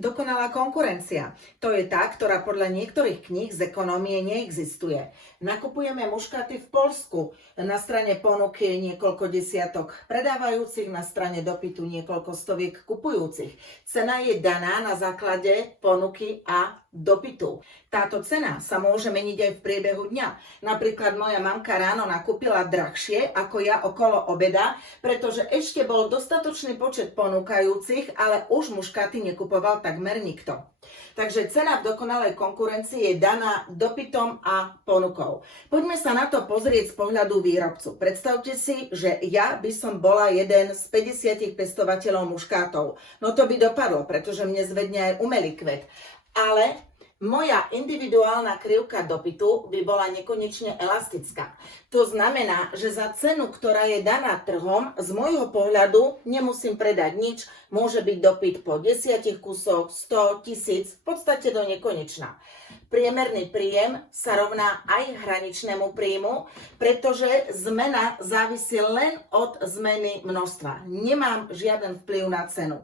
Dokonalá konkurencia. To je tá, ktorá podľa niektorých kníh z ekonómie neexistuje. Nakupujeme muškaty v Poľsku. Na strane ponuky je niekoľko desiatok predávajúcich, na strane dopytu niekoľko stoviek kupujúcich. Cena je daná na základe ponuky a dopytu. Táto cena sa môže meniť aj v priebehu dňa. Napríklad moja mamka ráno nakúpila drahšie ako ja okolo obeda, pretože ešte bol dostatočný počet ponúkajúcich, ale už muškaty nekupoval takmer nikto. Takže cena v dokonalej konkurencii je daná dopytom a ponukou. Poďme sa na to pozrieť z pohľadu výrobcu. Predstavte si, že ja by som bola jeden z 50 pestovateľov muškátov. No to by dopadlo, pretože mne zvedne aj umelý kvet. Ale moja individuálna krivka dopytu by bola nekonečne elastická. To znamená, že za cenu, ktorá je daná trhom, z môjho pohľadu nemusím predať nič, môže byť dopyt po 10 kusoch, 100, 1000, v podstate do nekonečna. Priemerný príjem sa rovná aj hraničnému príjmu, pretože zmena závisí len od zmeny množstva. Nemám žiaden vplyv na cenu.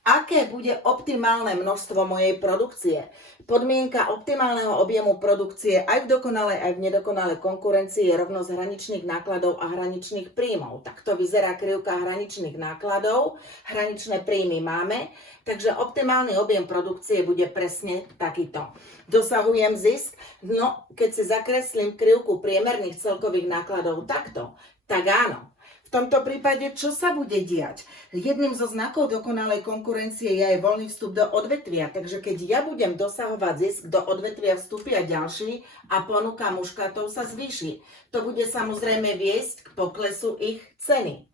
Aké bude optimálne množstvo mojej produkcie? Podmienka optimálneho objemu produkcie aj v dokonalej, aj v nedokonalej konkurencii je rovnosť hraničných nákladov a hraničných príjmov. Takto vyzerá krivka hraničných nákladov, hraničné príjmy máme, takže optimálny objem produkcie bude presne takýto. Dosahujem zisk? No, keď si zakreslím krivku priemerných celkových nákladov takto, tak áno. V tomto prípade, čo sa bude diať? Jedným zo znakov dokonalej konkurencie je aj voľný vstup do odvetvia, takže keď ja budem dosahovať zisk, do odvetvia vstúpia ďalší a ponuka muškatov sa zvýši. To bude samozrejme viesť k poklesu ich ceny.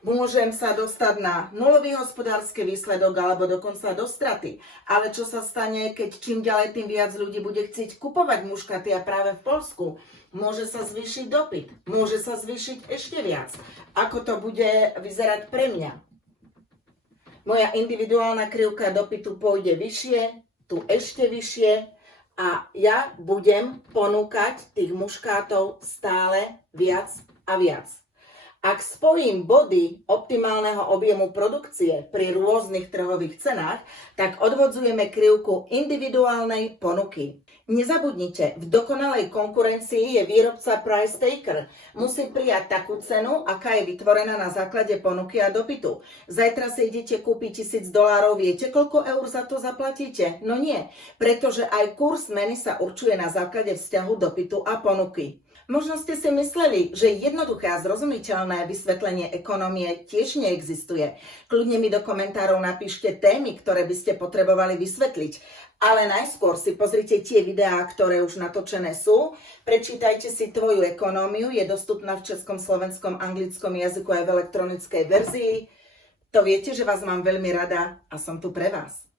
Môžem sa dostať na nulový hospodársky výsledok alebo dokonca do straty. Ale čo sa stane, keď čím ďalej tým viac ľudí bude chcieť kupovať muškaty a práve v Poľsku? Môže sa zvýšiť dopyt, môže sa zvýšiť ešte viac. Ako to bude vyzerať pre mňa? Moja individuálna krivka dopytu pôjde vyššie, tu ešte vyššie a ja budem ponúkať tých muškátov stále viac a viac. Ak spojím body optimálneho objemu produkcie pri rôznych trhových cenách, tak odvodzujeme krivku individuálnej ponuky. Nezabudnite, v dokonalej konkurencii je výrobca price taker. Musí prijať takú cenu, aká je vytvorená na základe ponuky a dopytu. Zajtra si idete kúpiť $1000, viete, koľko eur za to zaplatíte? No nie, pretože aj kurz meny sa určuje na základe vzťahu dopytu a ponuky. Možno ste si mysleli, že jednoduché a zrozumiteľné vysvetlenie ekonomie tiež neexistuje. Kľudne mi do komentárov napíšte témy, ktoré by ste potrebovali vysvetliť. Ale najskôr si pozrite tie videá, ktoré už natočené sú. Prečítajte si Tvoju ekonómiu, je dostupná v českom, slovenskom, anglickom jazyku aj v elektronickej verzii. To viete, že vás mám veľmi rada a som tu pre vás.